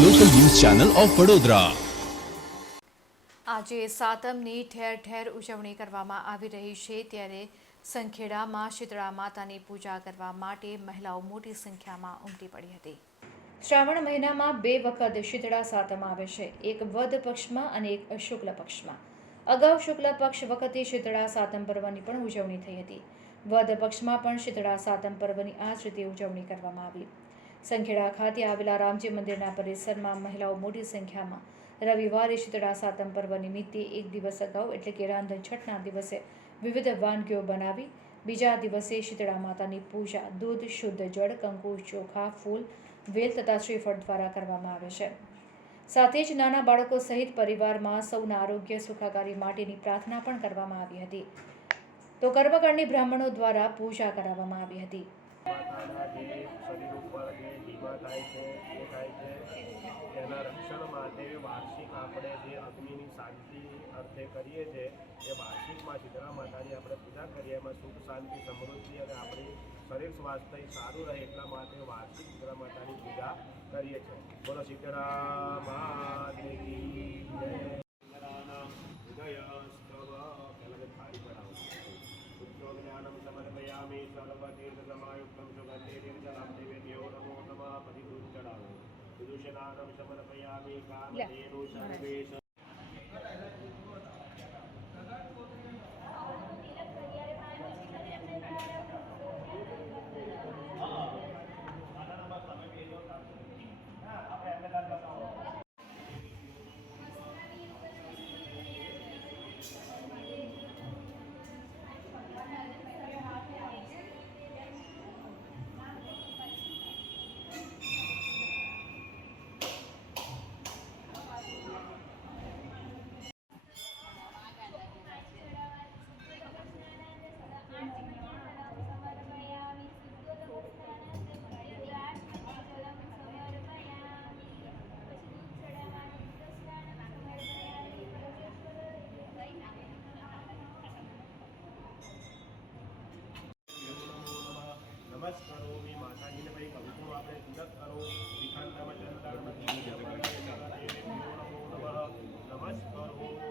Channel of Vadodara. આજે સાતમની ઠેર ઠેર ઉજવણી કરવામાં આવી રહી છે. ત્યારે સંખેડામાં શીતળા માતાની પૂજા કરવા માટે મહિલાઓ મોટી સંખ્યામાં ઉમટી પડી હતી. શ્રાવણ મહિનામાં બે વખત શીતળા સાતમ આવે છે. એક વદ પક્ષમાં અને એક શુક્લ પક્ષમાં. અગાઉ શુક્લ પક્ષ વખતે શીતળા સાતમ પર્વની પણ ઉજવણી થઈ હતી. વદ પક્ષમાં પણ શીતળા સાતમ પર્વની આ જ રીતે ઉજવણી કરવામાં આવી. સંખેડા ખાતે આવેલા રામજી મંદિરના પરિસરમાં મહિલાઓ મોટી સંખ્યામાં રવિવારે શીતળા સાતમ પર્વ નિમિત્તે એક દિવસ અગાઉ એટલે કે રાંધણ છઠના દિવસે વિવિધ વાનગીઓ બનાવી, બીજા દિવસે શીતળા માતાની પૂજા, દૂધ, શુદ્ધ જળ કંકુ ચોખા, ફૂલ, વેલ તથા શ્રીફળ દ્વારા કરવામાં આવે છે. સાથે જ નાના બાળકો સહિત પરિવારમાં સૌના આરોગ્ય સુખાકારી માટેની પ્રાર્થના પણ કરવામાં આવી હતી. તો કર્મકર્ણી બ્રાહ્મણો દ્વારા પૂજા કરાવવામાં આવી હતી. માતાના જે શરીર ઉપર જે જીવા થાય છે, એ થાય છે. તેના રક્ષણ માટે વાર્ષિક આપણે જે અગ્નિની શાંતિ અર્થે કરીએ છીએ, એ વાર્ષિકમાં શીતળા માતાની આપણે પૂજા કરીએ, એમાં સુખ, શાંતિ, સમૃદ્ધિ અને આપણી શરીર સ્વાસ્થ્ય સારું રહે એટલા માટે વાર્ષિક શીતળા માતાની પૂજા કરીએ છીએ. બોલો શીતળા માતની સર્વતીર્થસમાયુક્તમ સુગંધે જલમ દિવ્યો નમો નમઃ પતિદૂધ ચડાવો વિદુષનાનમ સમર્પયામિ કામધેનુ નમસ્કારોમી માતાજીને ભાઈ કંકુ આપણે તિલક કરો શ્રીખંડ